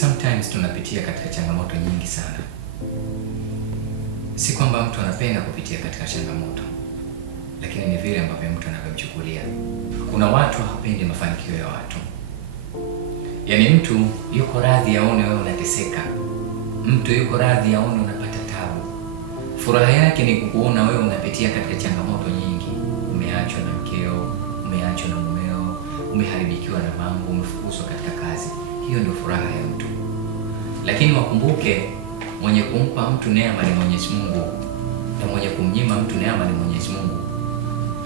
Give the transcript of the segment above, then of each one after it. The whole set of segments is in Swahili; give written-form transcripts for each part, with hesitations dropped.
Sometimes tunapitia katika changamoto nyingi sana. Si kwamba mtu anapenda kupitia katika changamoto, lakini ni vile ambavyo mtu anavyochukulia. Kuna watu hawapendi mafanikio ya watu. Yaani mtu yuko radhi aone wewe unateseka. Mtu yuko radhi aone unapata tabu. Furaha yake ni kukuona wewe unapitia katika changamoto nyingi. Umeachwa na mkeo, umeachwa na mumeo, umeharibikiwa na mambo, umefukuzwa katika kazi. Hiyo ndio furaha ya mtu. Lakini wakumbuke, mwenye kumpa mtu neema ni Mwenyezi Mungu, na mwenye kumnyima mtu neema ni Mwenyezi Mungu.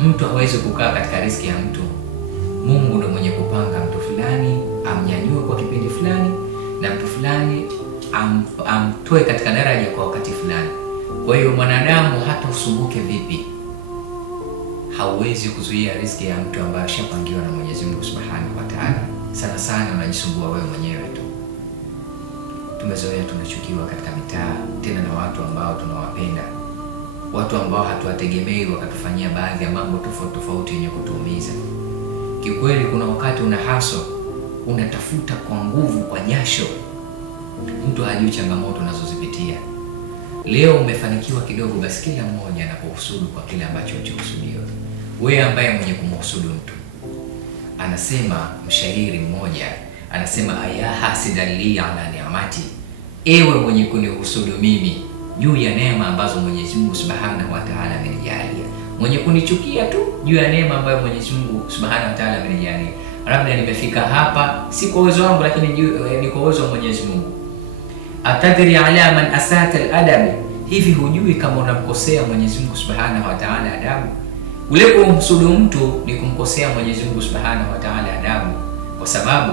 Mtu hawezi kukaa katika riziki ya mtu. Mungu ndio mwenye kupanga mtu fulani amnyanyue kwa kipindi fulani, na mtu fulani amtoe katika daraja kwa wakati fulani. Kwa hiyo mwanadamu hata usumbuke vipi, hauwezi kuzuia riziki ya mtu ambaye ashapangiwa na Mwenyezi Mungu Subhanahu wa Ta'ala. Sana sana unajisumbua wewe mwenyewe tu. Tumezoea tunachukiwa katika mitaa, tena na watu ambao tunawapenda. Watu ambao hatuwategemei wakatufanyia baadhi ya mambo tofauti yenye kutuumiza. Kikweli kuna wakati unahaso, unatafuta kwa nguvu, kwa jasho. Mtu hajui changamoto unazozipitia. Leo umefanikiwa kidogo, basi kila mmoja anapohusudu kwa kile ambacho ulichokusudiwa. Wewe ambaye mwenye kumhusudu mtu. Anasema mshairi mmoja, anasema aya hasidan li ala ni'amati, ewe mwenye kunihusudu mimi juu ya neema ambazo Mwenyezi Mungu Subhanahu wa Ta'ala amenijalia. Mwenye kunichukia tu juu ya neema ambayo Mwenyezi Mungu Subhanahu wa Ta'ala amenijalia. Labda nimefika hapa si kwa uwezo wangu, lakini ni kwa uwezo wa Mwenyezi Mungu. Atadri ala man asata al-adab, hivi hujui kama unamkosea Mwenyezi Mungu Subhanahu wa Ta'ala adabu? Ule kumhusudu mtu ni kumkosea Mwenyezi Mungu Subhanahu wa Ta'ala adabu, kwa sababu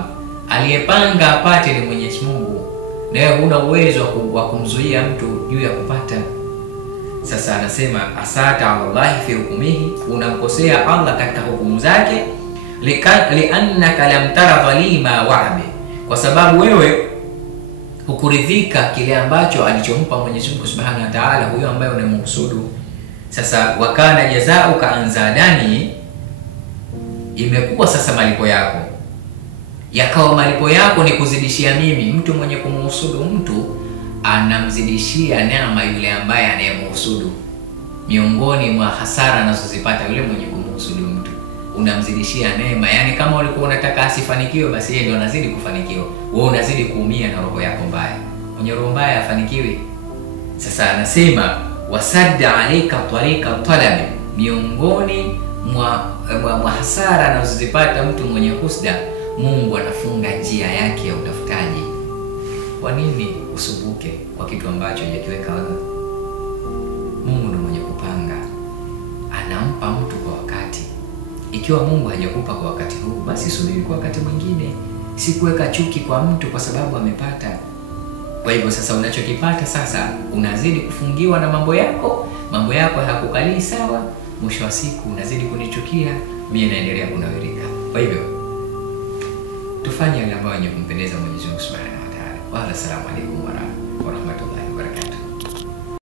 aliyepanga apate ni Mwenyezi Mungu, na wewe huna uwezo wa kumzuia mtu juu ya kupata. Sasa anasema asata Allah fi hukumihi, unamkosea Allah katika hukumu zake, liannaka lam tara dhalima wa'bi, kwa sababu wewe hukuridhika kile ambacho alichompa Mwenyezi Mungu Subhanahu wa Ta'ala huyo ambaye unamhusudu. Sasa wakana jazauka anzadani, imekuwa sasa malipo yako yakawa malipo yako ni kuzidishia mimi. Mtu mwenye kumhusudu mtu anamzidishia neema yule ambaye anayemhusudu. Miongoni mwa hasara anazozipata yule mwenye kumhusudu mtu, unamzidishia neema. Yani kama ulikuwa unataka asifanikiwe, basi yeye ndio anazidi kufanikiwa, wewe unazidi kuumia na roho yako mbaya. Mwenye roho mbaya afanikiwi. Sasa anasema wasadda alayka tariqa talabi, miongoni mwa hasara anazozipata mtu mwenye husda, Mungu anafunga njia yake ya utafutaji. Kwa nini usumbuke kwa kitu ambacho hajakiweka wewe? Mungu ndiye mwenye kupanga, anampa mtu kwa wakati. Ikiwa Mungu hajakupa kwa wakati huu, basi subiri kwa wakati mwingine. Si kuweka chuki kwa mtu kwa sababu amepata. Kwa hivyo sasa unachokipata sasa, unazidi kufungiwa na mambo yako hayakukalii sawa. Mwisho wa siku unazidi kunichukia, mimi naendelea kunawirika. Kwa hivyo tufanye yale ambayo yenye kumpendeza Mwenyezi Mungu Subhanahu wa Ta'ala. Wa assalamu alaykum wa rahmatullahi.